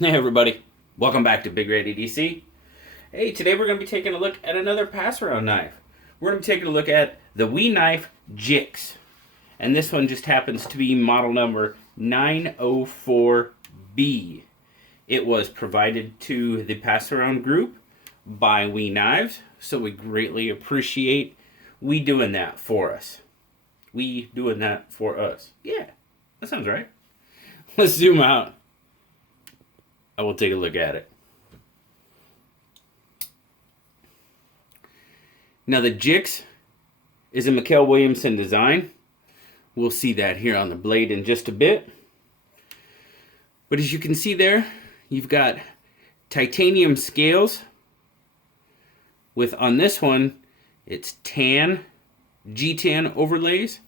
Hey everybody, welcome back to BIGRED EDC. Hey, today we're going to be taking a look at another pass-around knife. We're going to be taking a look at the Knives Jixx. And this one just happens to be model number 904B. It was provided to the pass-around group by Knives, so we greatly appreciate doing that for us. Doing that for us. Yeah, that sounds right. Let's zoom out. I will take a look at it. Now the Jixx is a Mikkel Williamson design. We'll see that here on the blade in just a bit. But as you can see there, you've got titanium scales with, on this one, it's tan, G10 overlays.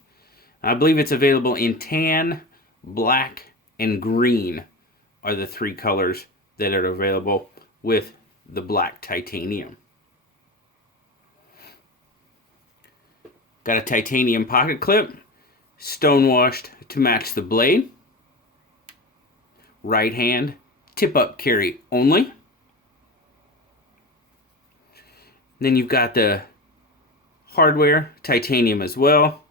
I believe it's available in tan, black, and green are the three colors that are available with the black titanium. Got a titanium pocket clip, stonewashed to match the blade. Right hand, tip up carry only. Then you've got the hardware, titanium as well.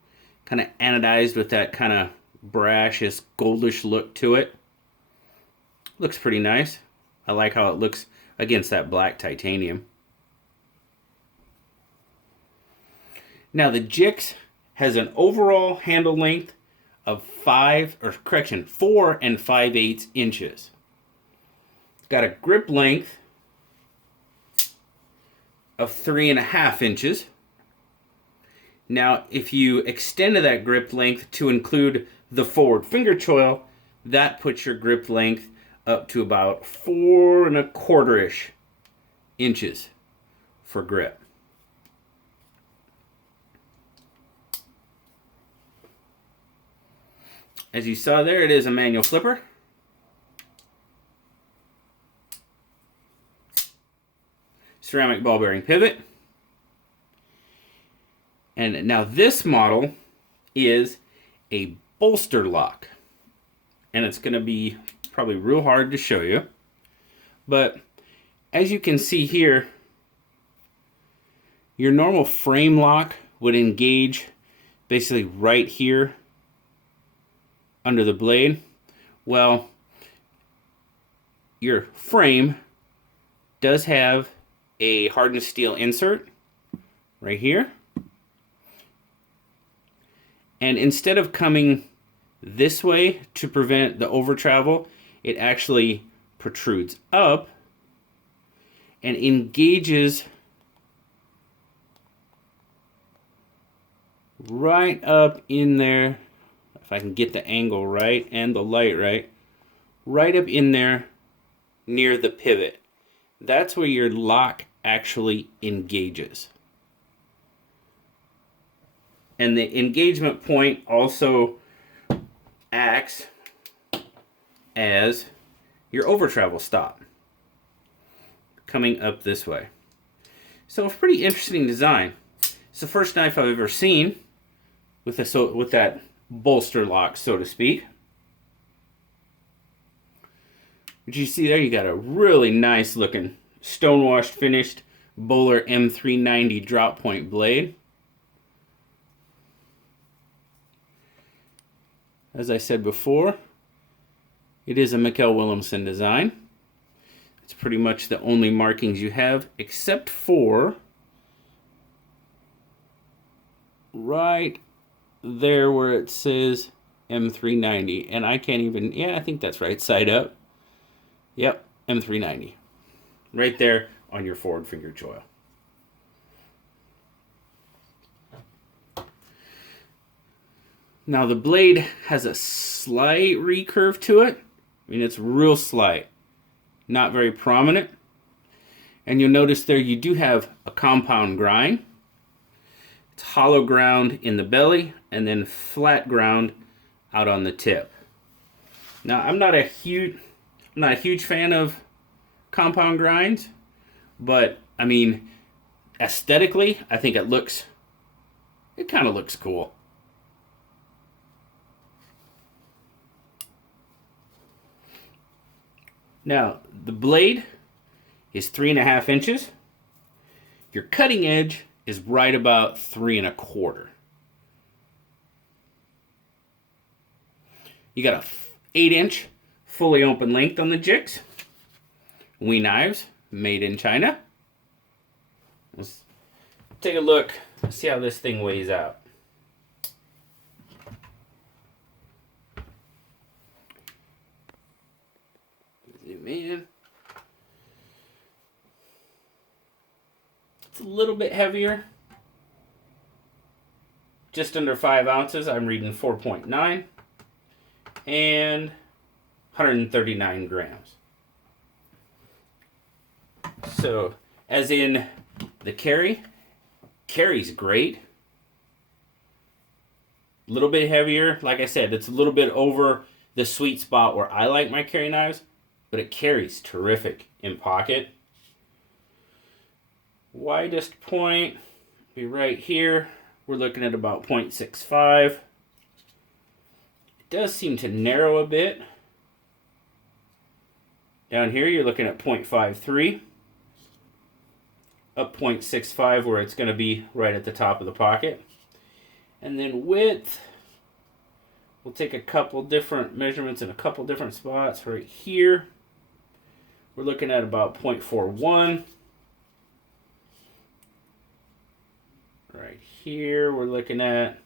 Kind of anodized with that kind of brashish, goldish look to it. Looks pretty nice. I like how it looks against that black titanium. Now the Jixx has an overall handle length of 4 and 5/8 inches. It's got a grip length of 3.5 inches. Now, if you extend that grip length to include the forward finger choil, that puts your grip length up to about 4.25-ish inches for grip. As you saw there, it is a manual flipper. Ceramic ball bearing pivot. And now this model is a bolster lock. And it's going to be probably real hard to show you. But as you can see here, your normal frame lock would engage basically right here under the blade. Well, your frame does have a hardened steel insert right here. And instead of coming this way to prevent the over travel, it actually protrudes up and engages right up in there. If I can get the angle right and the light right up in there near the pivot. That's where your lock actually engages. And the engagement point also acts as your over travel stop coming up this way. So a pretty interesting design. It's the first knife I've ever seen with that bolster lock, so to speak. But you see there, you got a really nice looking stonewashed finished Bowler M390 drop point blade. As I said before, it is a Mikkel Williamson design. It's pretty much the only markings you have, except for right there where it says M390. And I can't even, yeah, I think that's right, side up. Yep, M390. Right there on your forward finger choil. Now the blade has a slight recurve to it. I mean, it's real slight. Not very prominent. And you'll notice there you do have a compound grind. It's hollow ground in the belly and then flat ground out on the tip. Now I'm not a huge fan of compound grinds, but I mean, aesthetically, I think it kind of looks cool. Now, the blade is 3.5 inches. Your cutting edge is right about 3.25. You got a 8-inch fully open length on the Jixx. WE knives, made in China. Let's take a look, see how this thing weighs out. Zoom in. It's a little bit heavier. Just under 5 ounces. I'm reading 4.9. And 139 grams. So, as in the carry's great. A little bit heavier. Like I said, it's a little bit over the sweet spot where I like my carry knives, but it carries terrific in pocket. Widest point be right here. We're looking at about 0.65. It does seem to narrow a bit. Down here you're looking at 0.53. Up 0.65 where it's going to be right at the top of the pocket. And then width, we'll take a couple different measurements in a couple different spots. Right here, we're looking at about 0.41. Right here, we're looking at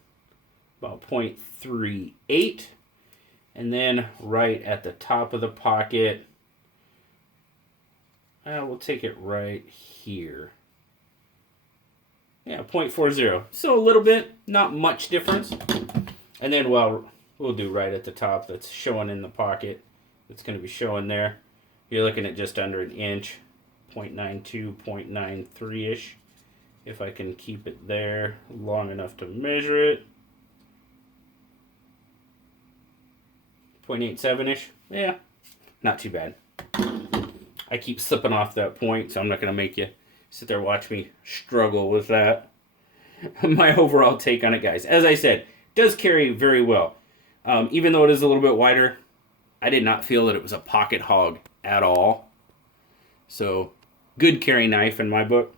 about 0.38. And then right at the top of the pocket, we'll take it right here. Yeah, 0.40. So a little bit, not much difference. And then we'll do right at the top that's showing in the pocket. It's going to be showing there. You're looking at just under an inch, 0.92, 0.93-ish. If I can keep it there long enough to measure it. 0.87-ish. Yeah, not too bad. I keep slipping off that point, so I'm not going to make you sit there watch me struggle with that. My overall take on it, guys, as I said, does carry very well. Even though it is a little bit wider, I did not feel that it was a pocket hog at all. So, good carry knife in my book.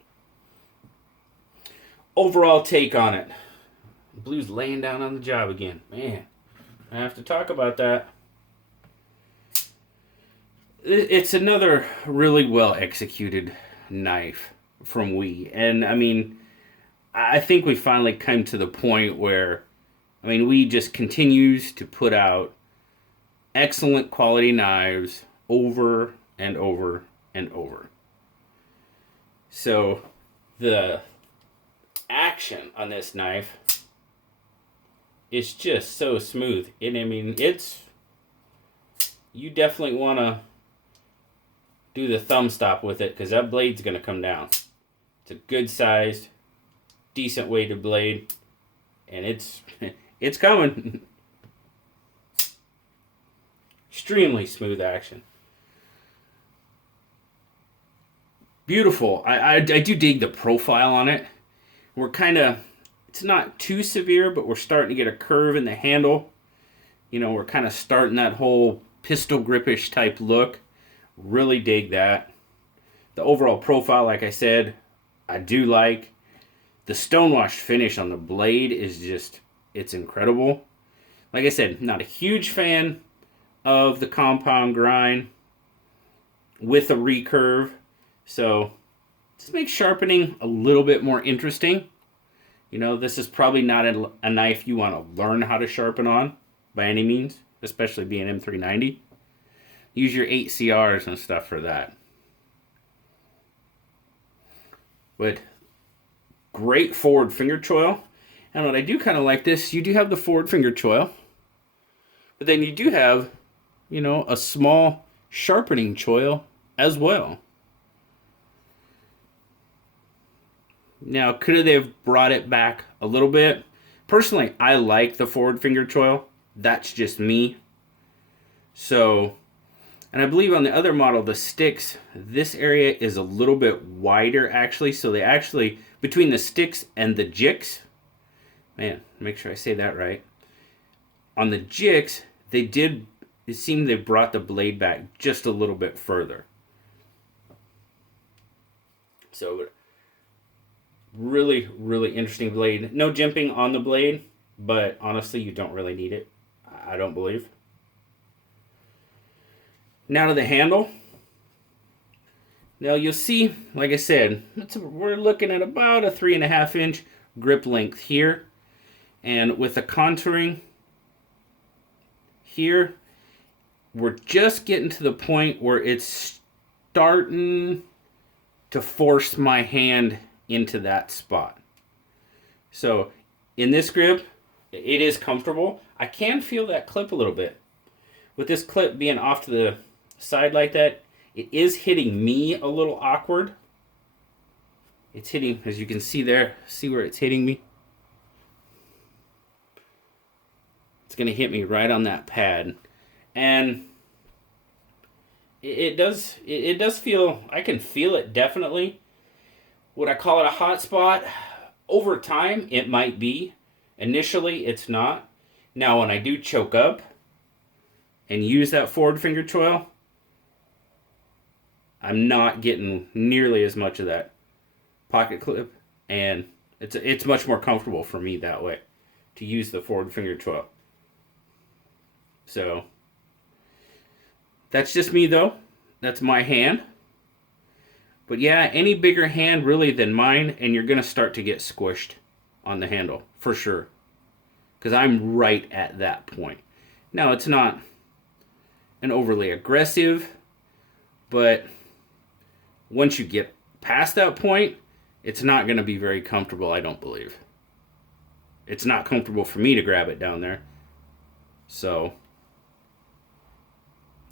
Overall take on it. Blue's laying down on the job again. Man, I have to talk about that. It's another really well executed knife from WE. And I mean, I think we finally come to the point where, I mean, WE just continues to put out excellent quality knives over and over and over. So the action on this knife is just so smooth. And I mean, you definitely want to do the thumb stop with it because that blade's going to come down. It's a good sized, decent weighted blade, and it's coming. Extremely smooth action. Beautiful. I do dig the profile on it. We're kind of, it's not too severe, but we're starting to get a curve in the handle. You know, we're kind of starting that whole pistol gripish type look. Really dig that. The overall profile, like I said, I do like. The stonewashed finish on the blade is just, it's incredible. Like I said, not a huge fan of the compound grind with a recurve. So, just make sharpening a little bit more interesting. You know, this is probably not a knife you want to learn how to sharpen on by any means, especially being M390. Use your 8CRs and stuff for that. But great forward finger choil. And what I do kind of like this, you do have the forward finger choil. But then you do have, you know, a small sharpening choil as well. Now, could they have brought it back a little bit? Personally, I like the forward finger choil. That's just me. So, and I believe on the other model, the sticks, this area is a little bit wider actually. So they actually, between the sticks and the Jixx, man, make sure I say that right. On the Jixx, they did it seemed they brought the blade back just a little bit further. So really, really interesting blade. No jimping on the blade, but honestly, you don't really need it, I don't believe. Now to the handle. Now you'll see, like I said, we're looking at about a 3.5 inch grip length here. And with the contouring here, we're just getting to the point where it's starting to force my hand into that spot. So in this grip, it is comfortable. I can feel that clip a little bit. With this clip being off to the side like that, it is hitting me a little awkward. It's hitting, as you can see there, see where it's hitting me? It's going to hit me right on that pad. And it does feel, I can feel it definitely. Would I call it a hot spot? Over time, it might be. Initially, it's not. Now, when I do choke up and use that forward finger choil, I'm not getting nearly as much of that pocket clip, and it's much more comfortable for me that way to use the forward finger choil. So that's just me though. That's my hand. But yeah, any bigger hand really than mine, and you're gonna start to get squished on the handle for sure, because I'm right at that point. Now it's not an overly aggressive, but once you get past that point, it's not going to be very comfortable, I don't believe. It's not comfortable for me to grab it down there. So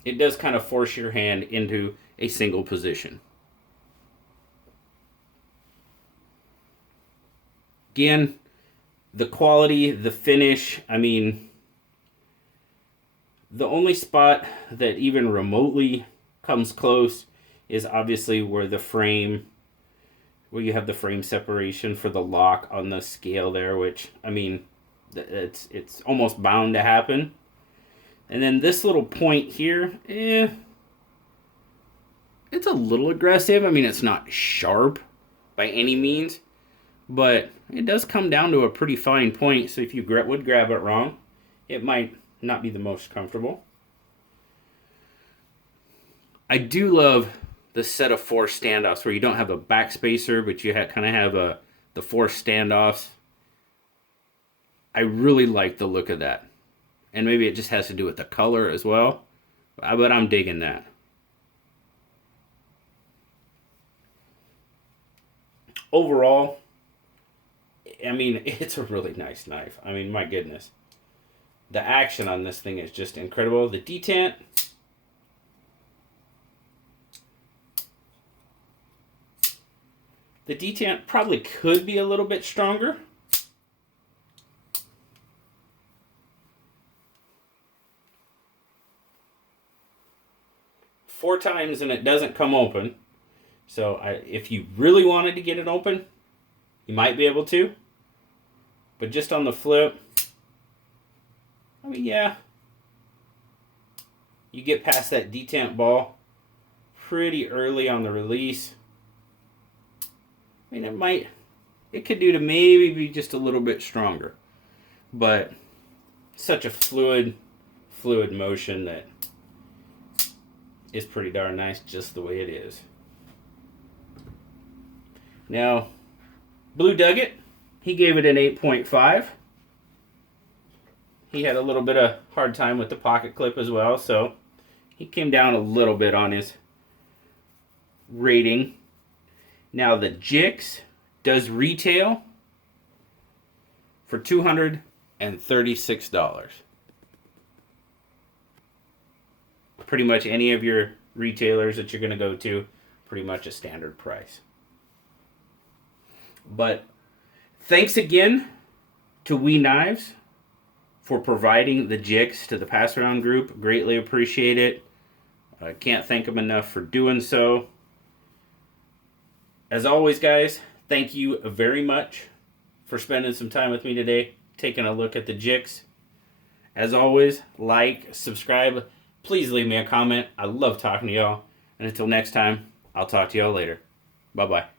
it does kind of force your hand into a single position. Again, the quality, the finish, I mean, the only spot that even remotely comes close is obviously where the frame, where you have the frame separation for the lock on the scale there, which, I mean, it's almost bound to happen. And then this little point here, it's a little aggressive. I mean, it's not sharp by any means, but it does come down to a pretty fine point, so if you would grab it wrong, it might not be the most comfortable. I do love the set of 4 standoffs where you don't have a back spacer, but you kind of have the 4 standoffs. I really like the look of that. And maybe it just has to do with the color as well, but I'm digging that. Overall, I mean, it's a really nice knife. I mean, my goodness. The action on this thing is just incredible. The detent, probably could be a little bit stronger. Four times and it doesn't come open. So if you really wanted to get it open, you might be able to. But just on the flip, I mean, yeah. You get past that detent ball pretty early on the release. I mean, it could do to maybe be just a little bit stronger. But such a fluid motion that is pretty darn nice just the way it is. Now, Blue dug it. He gave it an 8.5. He had a little bit of hard time with the pocket clip as well, so he came down a little bit on his rating. Now the Jixx does retail for $236. Pretty much any of your retailers that you're going to go to, pretty much a standard price. But thanks again to We Knives for providing the Jixx to the Pass Around group. Greatly appreciate it. I can't thank them enough for doing so. As always, guys, thank you very much for spending some time with me today, taking a look at the Jixx. As always, like, subscribe, please leave me a comment. I love talking to y'all. And until next time, I'll talk to y'all later. Bye-bye.